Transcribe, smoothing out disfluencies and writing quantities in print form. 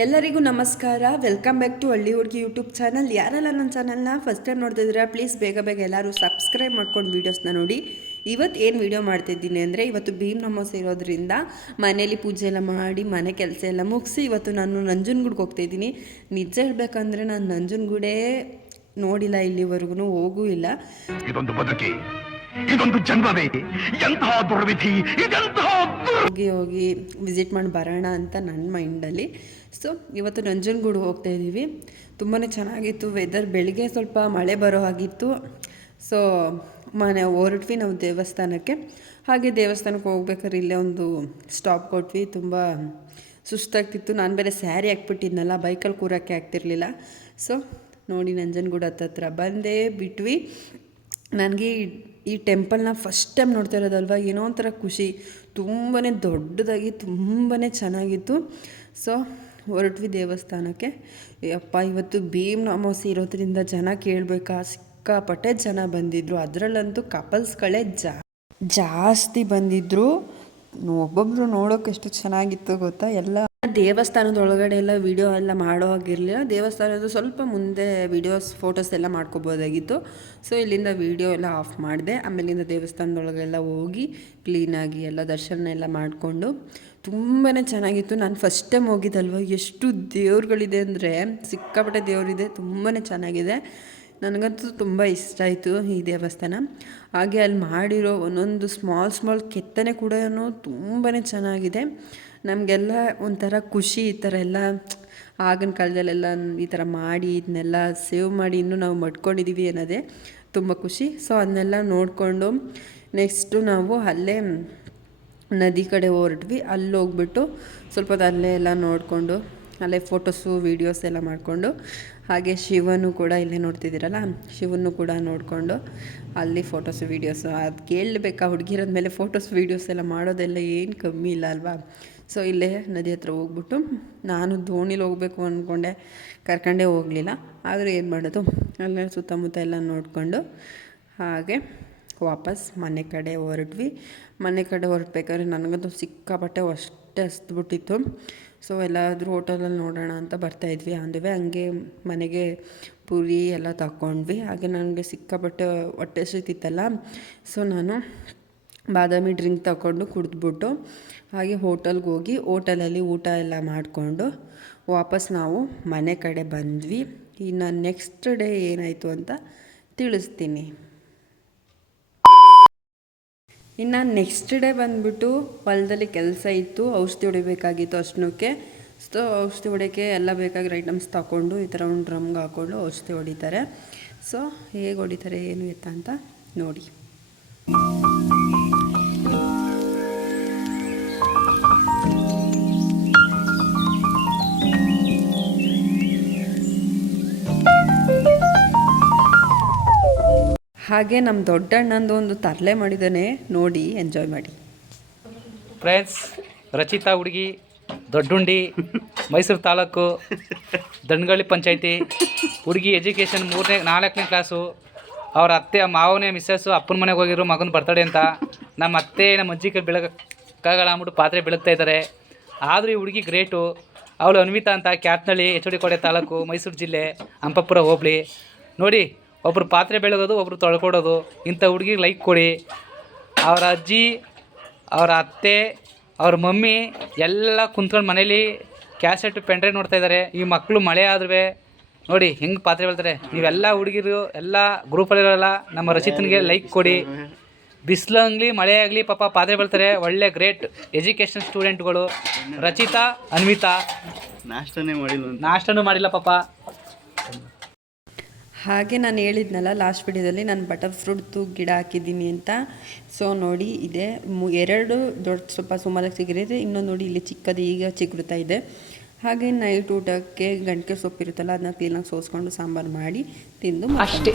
ಎಲ್ಲರಿಗೂ ನಮಸ್ಕಾರ. Welcome back to ಹಳ್ಳಿ ಹುಡುಗಿ ಯೂಟ್ಯೂಬ್ ಚಾನಲ್. ಯಾರೆಲ್ಲ ನನ್ನ ಚಾನಲ್ನ ಫಸ್ಟ್ ಟೈಮ್ ನೋಡ್ತಿದ್ದೀರಾ ಪ್ಲೀಸ್ ಬೇಗ ಎಲ್ಲರೂ ಸಬ್ಸ್ಕ್ರೈಬ್ ಮಾಡ್ಕೊಂಡು ವೀಡಿಯೋಸ್ನ ನೋಡಿ. ಇವತ್ತು ಏನು ವೀಡಿಯೋ ಮಾಡ್ತಿದ್ದೀನಿ ಅಂದರೆ, ಇವತ್ತು ಭೀಮ್ ಅಮಾವಾಸ್ಯೆ ಇರೋದ್ರಿಂದ ಮನೇಲಿ ಪೂಜೆ ಎಲ್ಲ ಮಾಡಿ ಮನೆ ಕೆಲಸ ಎಲ್ಲ ಮುಗಿಸಿ ಇವತ್ತು ನಾನು ನಂಜನಗೂಡಿಗೆ ಹೋಗ್ತಾಯಿದ್ದೀನಿ. ನಿಜ ಹೇಳಬೇಕಂದ್ರೆ ನಾನು ನಂಜನಗೂಡೇ ನೋಡಿಲ್ಲ, ಇಲ್ಲಿವರೆಗೂ ಹೋಗೂ ಇಲ್ಲ. ಇದೊಂದು ಬದುಕಿ, ಇದೊಂದು ಜನ್ಮವೇ, ಎಂತಹ ದುರ್ವಿಧಿ, ಹೋಗಿ ವಿಸಿಟ್ ಮಾಡಿ ಬರೋಣ ಅಂತ ನನ್ನ ಮೈಂಡಲ್ಲಿ. ಸೊ ಇವತ್ತು ನಂಜನಗೂಡು ಹೋಗ್ತಾ ಇದ್ದೀವಿ. ತುಂಬಾ ಚೆನ್ನಾಗಿತ್ತು ವೆದರ್. ಬೆಳಿಗ್ಗೆ ಸ್ವಲ್ಪ ಮಳೆ ಬರೋ ಹಾಗಿತ್ತು. ಸೊ ಹೊರಟ್ವಿ ನಾವು ದೇವಸ್ಥಾನಕ್ಕೆ. ಹಾಗೆ ದೇವಸ್ಥಾನಕ್ಕೆ ಹೋಗ್ಬೇಕಾದ್ರೆ ಇಲ್ಲೇ ಒಂದು ಸ್ಟಾಪ್ ಕೊಟ್ವಿ. ತುಂಬ ಸುಸ್ತಾಗ್ತಿತ್ತು. ನಾನು ಬೇರೆ ಸ್ಯಾರಿ ಹಾಕ್ಬಿಟ್ಟಿದ್ನಲ್ಲ, ಬೈಕಲ್ಲಿ ಕೂರೋಕ್ಕೆ ಆಗ್ತಿರ್ಲಿಲ್ಲ. ಸೊ ನೋಡಿ ನಂಜನಗೂಡು ಹತ್ತತ್ರ ಬಂದೇ ಬಿಟ್ವಿ. ನನಗೆ ಈ ಟೆಂಪಲ್ನ ಫಸ್ಟ್ ಟೈಮ್ ನೋಡ್ತಾ ಇರೋದಲ್ವ, ಏನೋ ಒಂಥರ ಖುಷಿ. ತುಂಬಾ ದೊಡ್ಡದಾಗಿ ತುಂಬಾ ಚೆನ್ನಾಗಿತ್ತು. ಸೊ ಹೊರಟ್ವಿ ದೇವಸ್ಥಾನಕ್ಕೆ. ಅಪ್ಪ ಇವತ್ತು ಭೀಮ್ ಅಮಾವಾಸ್ಯೆ ಇರೋದ್ರಿಂದ ಜನ ಕೇಳಬೇಕಾ, ಸಿಕ್ಕಾಪಟ್ಟೆ ಜನ ಬಂದಿದ್ದರು. ಅದರಲ್ಲಂತೂ ಕಪಲ್ಸ್ಗಳೇ ಜಾಸ್ತಿ ಬಂದಿದ್ದರು. ಒಬ್ಬೊಬ್ಬರು ನೋಡೋಕೆ ಎಷ್ಟು ಚೆನ್ನಾಗಿತ್ತು ಗೊತ್ತಾ. ಎಲ್ಲ ದೇವಸ್ಥಾನದ ಒಳಗಡೆ ಎಲ್ಲ ವೀಡಿಯೋ ಎಲ್ಲ ಮಾಡೋ ಹಾಗಿರಲಿಲ್ಲ. ದೇವಸ್ಥಾನದ ಸ್ವಲ್ಪ ಮುಂದೆ ವೀಡಿಯೋಸ್ ಫೋಟೋಸ್ ಎಲ್ಲ ಮಾಡ್ಕೋಬೋದಾಗಿತ್ತು. ಸೊ ಇಲ್ಲಿಂದ ವೀಡಿಯೋ ಎಲ್ಲ ಆಫ್ ಮಾಡಿದೆ. ಆಮೇಲಿಂದ ದೇವಸ್ಥಾನದೊಳಗೆಲ್ಲ ಹೋಗಿ ಕ್ಲೀನಾಗಿ ಎಲ್ಲ ದರ್ಶನ ಎಲ್ಲ ಮಾಡಿಕೊಂಡು ತುಂಬಾ ಚೆನ್ನಾಗಿತ್ತು. ನಾನು ಫಸ್ಟ್ ಟೈಮ್ ಹೋಗಿದ್ದಲ್ವ, ಎಷ್ಟು ದೇವ್ರುಗಳಿದೆ ಅಂದರೆ ಸಿಕ್ಕಾಪಟ್ಟೆ ದೇವರಿದೆ, ತುಂಬಾ ಚೆನ್ನಾಗಿದೆ. ನನಗಂತೂ ತುಂಬ ಇಷ್ಟ ಆಯಿತು ಈ ದೇವಸ್ಥಾನ. ಹಾಗೆ ಅಲ್ಲಿ ಮಾಡಿರೋ ಒಂದೊಂದು ಸ್ಮಾಲ್ ಕೆತ್ತನೆ ಕೂಡ ತುಂಬಾ ಚೆನ್ನಾಗಿದೆ. ನಮಗೆಲ್ಲ ಒಂಥರ ಖುಷಿ, ಈ ಥರ ಎಲ್ಲ ಆಗಿನ ಕಾಲದಲ್ಲೆಲ್ಲ ಈ ಥರ ಮಾಡಿ ಇದನ್ನೆಲ್ಲ ಸೇವ್ ಮಾಡಿ ಇನ್ನೂ ನಾವು ಮಡ್ಕೊಂಡಿದ್ದೀವಿ ಅನ್ನೋದೇ ತುಂಬ ಖುಷಿ. ಸೊ ಅದನ್ನೆಲ್ಲ ನೋಡಿಕೊಂಡು ನೆಕ್ಸ್ಟು ನಾವು ಅಲ್ಲೇ ನದಿ ಕಡೆ ಹೊರಟ್ವಿ. ಅಲ್ಲಿ ಹೋಗ್ಬಿಟ್ಟು ಸ್ವಲ್ಪ ಹೊತ್ತು ಅಲ್ಲೇ ಎಲ್ಲ ನೋಡಿಕೊಂಡು ಅಲ್ಲೇ ಫೋಟೋಸು ವೀಡಿಯೋಸ್ ಎಲ್ಲ ಮಾಡಿಕೊಂಡು, ಹಾಗೆ ಶಿವನು ಕೂಡ ಇಲ್ಲೇ ನೋಡ್ತಿದ್ದೀರಲ್ಲ, ಶಿವನು ಕೂಡ ನೋಡಿಕೊಂಡು ಅಲ್ಲಿ ಫೋಟೋಸು ವೀಡಿಯೋಸು ಅದು ಕೇಳಬೇಕಾ, ಹುಡುಗಿರದ ಮೇಲೆ ಫೋಟೋಸ್ ವೀಡಿಯೋಸ್ ಎಲ್ಲ ಮಾಡೋದೆಲ್ಲ ಏನು ಕಮ್ಮಿ ಇಲ್ಲ ಅಲ್ವಾ. ಸೊ ಇಲ್ಲೇ ನದಿ ಹತ್ರ ಹೋಗ್ಬಿಟ್ಟು, ನಾನು ದೋಣಿಲಿ ಹೋಗಬೇಕು ಅಂದ್ಕೊಂಡೆ, ಕರ್ಕೊಂಡೇ ಹೋಗಲಿಲ್ಲ. ಆದರೆ ಏನು ಮಾಡೋದು, ಅಲ್ಲೇ ಸುತ್ತಮುತ್ತ ಎಲ್ಲ ನೋಡಿಕೊಂಡು ಹಾಗೆ ವಾಪಸ್ ಮನೆ ಕಡೆ ಹೊರಟ್ವಿ. ಮನೆ ಕಡೆ ಹೊರಟ್ಬೇಕಾದ್ರೆ ನನಗಂತೂ ಸಿಕ್ಕಾಪಟ್ಟೆ ಅಷ್ಟೇ ಹಸ್ದುಬಿಟ್ಟಿತ್ತು. ಸೊ ಎಲ್ಲಾದರೂ ಹೋಟೆಲಲ್ಲಿ ನೋಡೋಣ ಅಂತ ಬರ್ತಾಯಿದ್ವಿ. ಅಂದ್ವಿ ಹಂಗೆ ಮನೆಗೆ ಪೂರಿ ಎಲ್ಲ ತಗೊಂಡ್ವಿ. ಹಾಗೆ ನನಗೆ ಸಿಕ್ಕಾಪಟ್ಟೆ ಹೊಟ್ಟೆ ಹಸಿತಿತ್ತಲ್ಲ. ಸೊ ನಾನು ಬಾದಾಮಿ ಡ್ರಿಂಕ್ ತಗೊಂಡು ಕುಡಿದ್ಬಿಟ್ಟು ಹಾಗೆ ಹೋಟೆಲ್ಗೆ ಹೋಗಿ ಹೋಟೆಲಲ್ಲಿ ಊಟ ಎಲ್ಲ ಮಾಡಿಕೊಂಡು ವಾಪಸ್ ನಾವು ಮನೆ ಕಡೆ ಬಂದ್ವಿ. ಇನ್ನು ನೆಕ್ಸ್ಟ್ ಡೇ ಏನಾಯಿತು ಅಂತ ತಿಳಿಸ್ತೀನಿ. ಇನ್ನು ನೆಕ್ಸ್ಟ್ ಡೇ ಬಂದುಬಿಟ್ಟು ಹೊಲದಲ್ಲಿ ಕೆಲಸ ಇತ್ತು, ಔಷಧಿ ಹೊಡಿಬೇಕಾಗಿತ್ತು ಅಷ್ಟಕ್ಕೆ. ಸೊ ಔಷಧಿ ಹೊಡಿಯೋಕ್ಕೆ ಎಲ್ಲ ಬೇಕಾಗಿರೋ ಐಟಮ್ಸ್ ತಗೊಂಡು ಈ ಥರ ಒಂದು ಡ್ರಮ್ಗೆ ಹಾಕ್ಕೊಂಡು ಔಷಧಿ ಹೊಡಿತಾರೆ. ಸೊ ಹೇಗೆ ಹೊಡಿತಾರೆ ಏನು ಎತ್ತ ಅಂತ ನೋಡಿ. ಹಾಗೆ ನಮ್ಮ ದೊಡ್ಡಣ್ಣಂದು ಒಂದು ತರಲೆ ಮಾಡಿದ್ದಾನೆ, ನೋಡಿ ಎಂಜಾಯ್ ಮಾಡಿ ಫ್ರೆಂಡ್ಸ್. ರಚಿತಾ ಹುಡುಗಿ, ದೊಡ್ಡುಂಡಿ, ಮೈಸೂರು ತಾಲೂಕು, ದಂಡಗಳ್ಳಿ ಪಂಚಾಯತಿ ಹುಡುಗಿ. ಎಜುಕೇಷನ್ 4ನೇ ಕ್ಲಾಸು. ಅವ್ರ ಅತ್ತೆ ಮಾವನೇ ಮಿಸ್ಸಸ್ಸು ಅಪ್ಪನ ಮನೆಗೆ ಹೋಗಿರೋ ಮಗನ ಬರ್ತಡೆ ಅಂತ. ನಮ್ಮ ಅತ್ತೆ ನಮ್ಮ ಅಜ್ಜಿ ಕೈ ಬೆಳಕಾಗಲ್ಲ ಅಂದ್ಬಿಟ್ಟು ಪಾತ್ರೆ ಬೆಳಗ್ತಾ ಇದ್ದಾರೆ. ಆದರೂ ಈ ಹುಡುಗಿ ಗ್ರೇಟು. ಅವಳು ಅನ್ವಿತಾ ಅಂತ, ಕ್ಯಾತ್ನಳ್ಳಿ, HOD ಕೋಟೆ ತಾಲೂಕು, ಮೈಸೂರು ಜಿಲ್ಲೆ, ಹಂಪಾಪುರ ಹೋಬಳಿ. ನೋಡಿ, ಒಬ್ಬರು ಪಾತ್ರೆ ಬೆಳಗೋದು, ಒಬ್ಬರು ತೊಳ್ಕೊಡೋದು. ಇಂಥ ಹುಡುಗಿಗೆ ಲೈಕ್ ಕೊಡಿ. ಅವರ ಅಜ್ಜಿ, ಅವರ ಅತ್ತೆ, ಅವ್ರ ಮಮ್ಮಿ ಎಲ್ಲ ಕುಂತ್ಕೊಂಡು ಮನೇಲಿ ಕ್ಯಾಸೆಟ್ ಪೆಂಡ್ರೈವ್ ನೋಡ್ತಾ ಇದ್ದಾರೆ. ಈ ಮಕ್ಕಳು ಮಳೆ ಆದ್ರೂ ನೋಡಿ ಹೆಂಗೆ ಪಾತ್ರೆ ಬೆಳ್ತಾರೆ. ನೀವೆಲ್ಲ ಹುಡುಗಿರು ಎಲ್ಲ ಗ್ರೂಪಲ್ಲಿರೋಲ್ಲ, ನಮ್ಮ ರಚಿತನಿಗೆ ಲೈಕ್ ಕೊಡಿ. ಬಿಸಿಲಾಗಲಿ ಮಳೆ ಆಗಲಿ ಪಾಪ ಪಾತ್ರೆ ಬೆಳ್ತಾರೆ. ಒಳ್ಳೆ ಗ್ರೇಟ್ ಎಜುಕೇಷನ್ ಸ್ಟೂಡೆಂಟ್ಗಳು. ರಚಿತಾ, ಅನ್ವಿತಾ ನಾಷ್ಟನೂ ಮಾಡಿಲ್ಲ ಪಾಪ. ಹಾಗೆ ನಾನು ಹೇಳಿದ್ನಲ್ಲ ಲಾಸ್ಟ್ ವಿಡಿಯೋದಲ್ಲಿ, ನಾನು ಬಟರ್ ಫ್ರೂಟ್ದು ಗಿಡ ಹಾಕಿದ್ದೀನಿ ಅಂತ. ಸೊ ನೋಡಿ ಇದೆ 2 ದೊಡ್ಡ ಸ್ವಲ್ಪ ಸುಮಾರಾಗಿ ಸಿಗಿರಿದೆ, ಇನ್ನೊಂದು ನೋಡಿ ಇಲ್ಲಿ ಚಿಕ್ಕದು ಈಗ ಚಿಗುರ್ತಾ ಇದೆ. ಹಾಗೆ ನೈಟ್ ಊಟಕ್ಕೆ ಗಂಟೆ ಸೊಪ್ಪಿರುತ್ತಲ್ಲ, ಅದನ್ನ ಕ್ಲೀನಾಗಿ ಸೋಸ್ಕೊಂಡು ಸಾಂಬಾರು ಮಾಡಿ ತಿಂದು ಅಷ್ಟೇ.